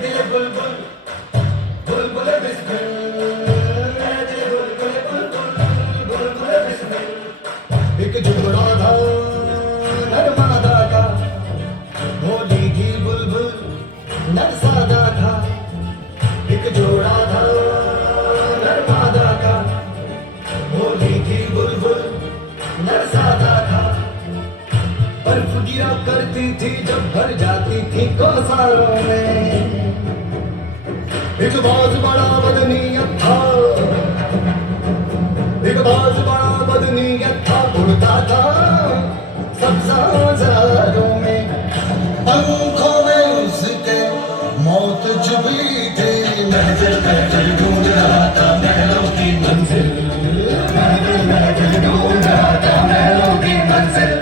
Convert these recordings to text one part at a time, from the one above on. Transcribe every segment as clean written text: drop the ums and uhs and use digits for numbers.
दिल बुलबुल बुलबुल बिस्मिल, ए दिल बुलबुल बुलबुल बुलबुल बिस्मिल। एक जुगड़ा था नरमादा का, भोली थी बुलबुल नरसादा था। एक जोड़ा था नरमादा का, भोली थी बुलबुल नरसादा था। बर्फ गिरा करती थी जब भर जाती थी कौसारों में। एक बाज बड़ा बदनीयत था, एक बाज बड़ा बदनीयत था, उड़ता था सब साजारों में। पंखों में उसके मौत चुभली थी, महफिल महफिल ढूंढ रहा था महलों की मंजिल, महफिल महफिल ढूंढ रहा था महलों की मंजिल।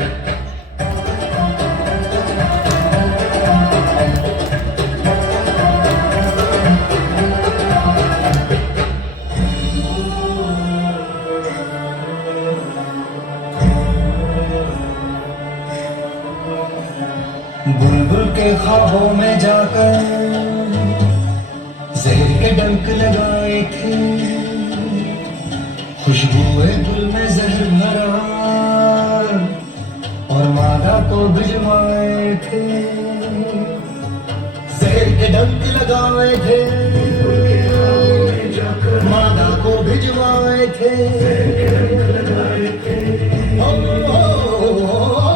बुलबुल के ख्वाबों में जाकर जहर के डंक लगाए थे, खुशबुए गुल में जहर भरा और मादा को भिजवाए थे। जहर के डंक लगाए थे, मादा को भिजवाए थे।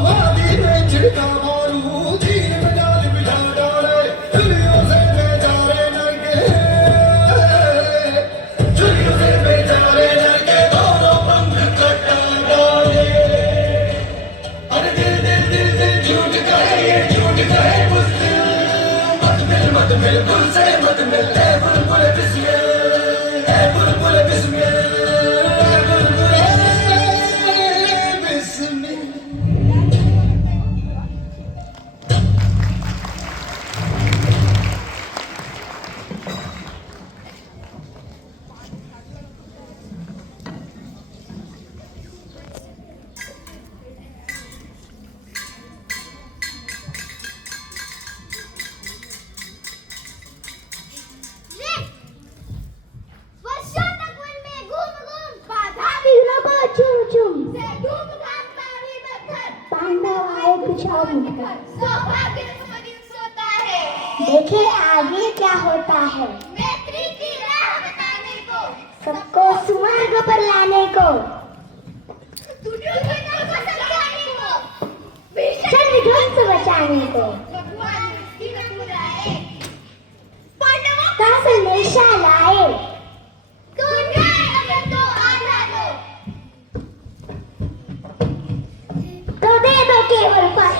वादी में छिड़का मारू, झील में जाल बिछा डाले, चुलियों से बेचारे लड़के, चुलियों से बेचारे लड़के दोनों पंख कटा डाले। अरे दिल दिल दिल दिल झूठ कहे, ये झूठ कहे बुज़दिल, मत मिल गुल से मत मिल, ए बुलबुल बिस्मिल, ए बुलबुल बिस्मिल, ए बुलबुल बिस्मिल। देखे आगे क्या होता है, मैत्री की राह बताने को, सबको स्वर्ग पर लाने को, दुर्योधन को समझाने को, चंद्रध्वज से बचाने को, भगवान हस्तिनापुर आए, पांडवों का संदेशा लाए। को न्याय अगर तो आधा दो, तो दे दो केवल पास।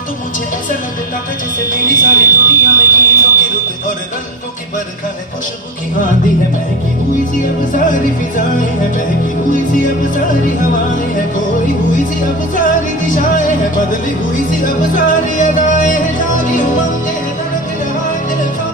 तो मुझे ऐसा लगता था जैसे मेरी सारी दुनिया में गीतों की रुत और रंगों की बरखा है, खुशबू की आंधी है, महकी हुई सी अब सारी फिजाएं हैं, महकी हुई सी अब सारी हवाएं हैं, खोई हुई सी अब सारी दिशाएं हैं, बदली हुई सी अब सारी अदाएं हैं, जागी उमंगे हैं, धड़क रहा है दिल का।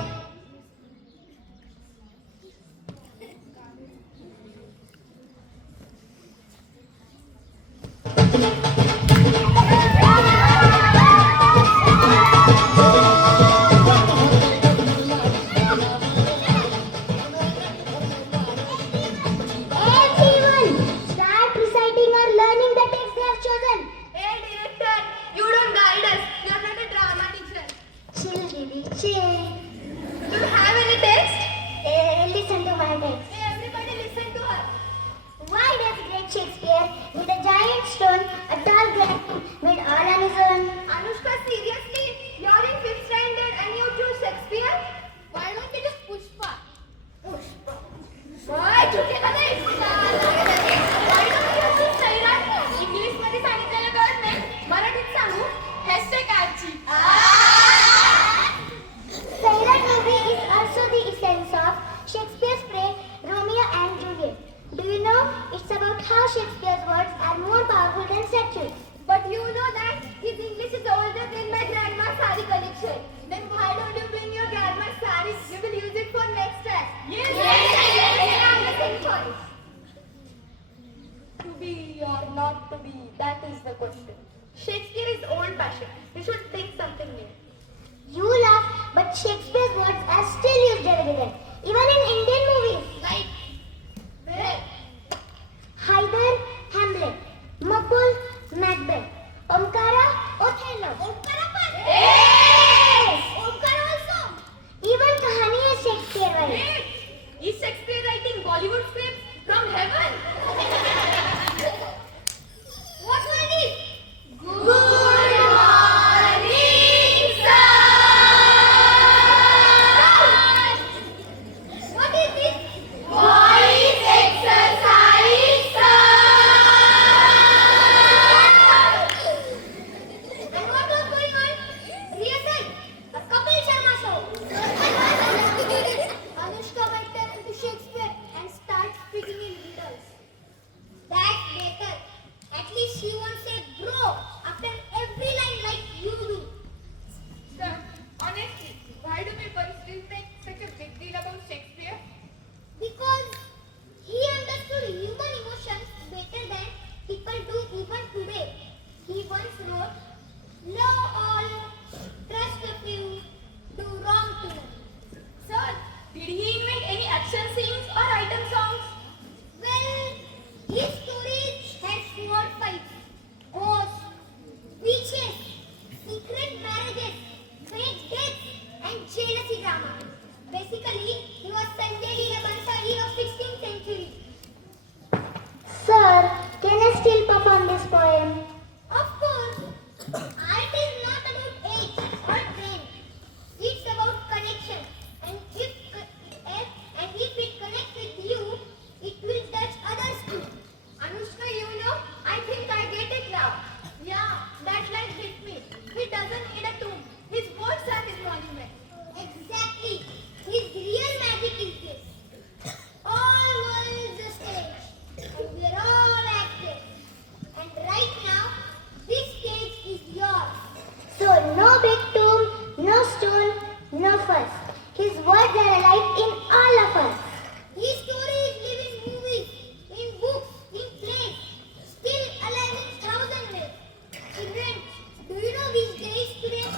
Shakespeare with a giant stone Bollywood scripts from heaven. What were these? Good morning, sir. What is this? Voice exercise, sir. And what was going on? Rehearsal. A Kapil Sharma show. Anushka went into Shakespeare and started speaking in riddles. That's better. At least she won't say bro after every line like you do. Sir, honestly, why do people still make such a big deal about Shakespeare? Because he understood human emotions better than people do even today. He once wrote, love all, trust a few, do wrong to none. Sir, did he invent any action scenes or item songs? Well, his stories had sword fights, ghosts, witches, secret marriages, fake deaths, and jealousy drama. Basically, he was Sanjay Leela Bhansali of 16th century. Sir, can I still perform this poem? Of course, art is not about age or trend. It's about connection. And if it connects with you, it will touch others too. Anushka, you know, I think I get it now. Yeah, that line hit me. He doesn't need a tomb. His words are his monument. Exactly. His real magic is this. All world is a stage. And we're all actors. And right now, this stage is yours. So no big tomb, no stone, no fuss. His words are alive in all of us. His stories live in movies, in books, in plays, still alive in thousand ways. Children, do you know which day is today?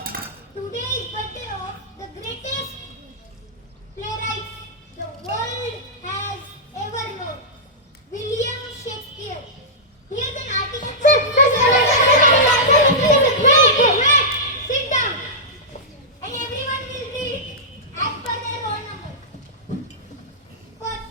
Today is birthday of the greatest playwright the world has ever known, William Shakespeare. Here's an article. Wait, sit down. And everyone will read as per their roll number. First,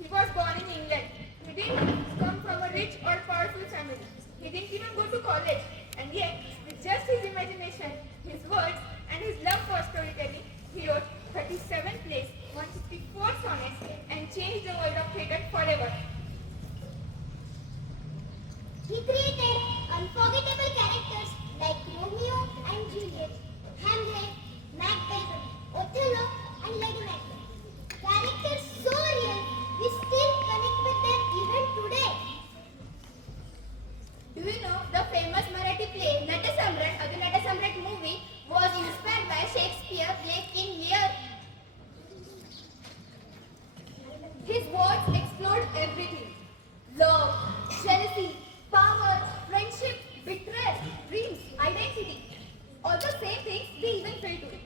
He was born in England. He didn't come from a rich or powerful family. He didn't even go to college. And yet, with just his imagination, his words, and his love for storytelling, he wrote 37 plays, 164 sonnets, and changed the world of theatre forever. he created unforgettable characters like Romeo and Juliet, Hamlet, Macbeth, Othello, and Lady Macbeth. Characters so real, we still connect with them even today. Do you know the famous Marathi play Natasamrat, or the Natasamrat movie, was inspired by Shakespeare play King Lear? His words explored everything: love, jealousy, power, friendship, betrayal, dreams, identity. All the same things we even feel today.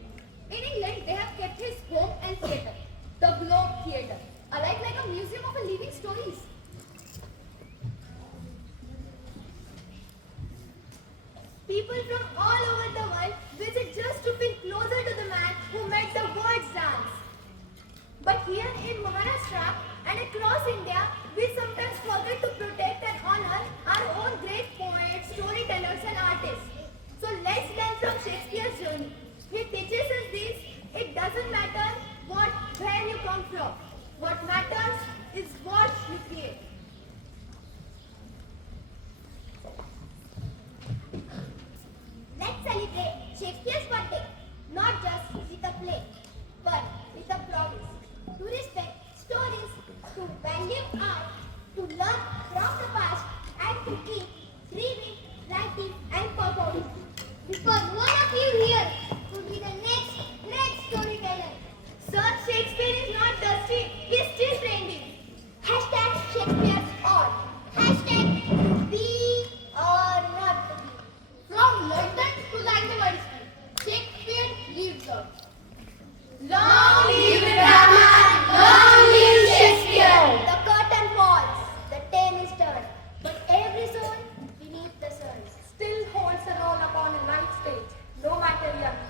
In England, they have kept his home and theatre, the Globe Theatre, alive like a museum of living stories. People from all over the world visit just to feel closer to the man who made the words dance. But here in Maharashtra and across India, we sometimes forget to protect and honor our own great poets, storytellers, and artists. So let's learn from Shakespeare's journey. He teaches us this: it doesn't matter where you come from. What matters is what you create. Let's celebrate Shakespeare's birthday, not just with a play, but with a promise to respect stories, to value art, to learn from the past, and to keep dreaming, writing, and performing. Because one of you here could be the next great storyteller. Sir, Shakespeare is not dusty. He's still trending. Hashtag Shakespeare's all. Hashtag to be or not to be. From London to Lancaster, Shakespeare lives on. Long live the drama! Long live Shakespeare! The curtain falls, the tale is turned, but every soul beneath the sun Still holds a role upon a light stage, no matter young.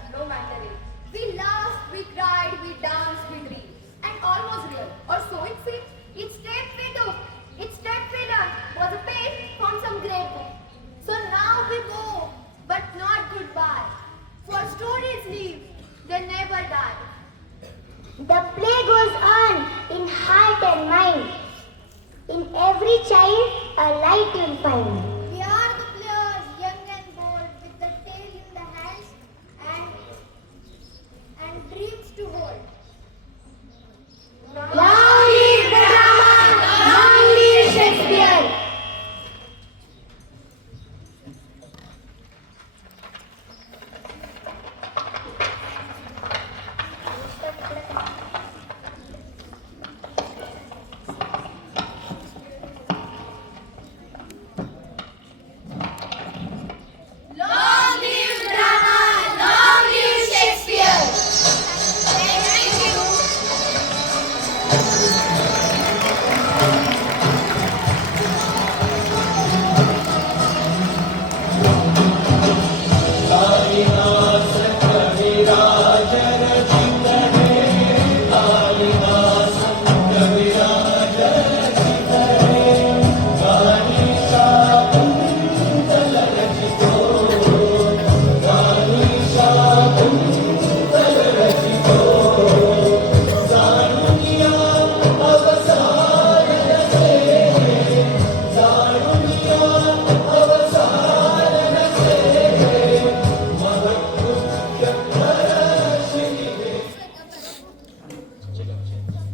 The play goes on in heart and mind. In every child, a light you'll find. We are the players, young and bold, with the tail in the hands and dreams to hold. Long live the drama! Long live Shakespeare!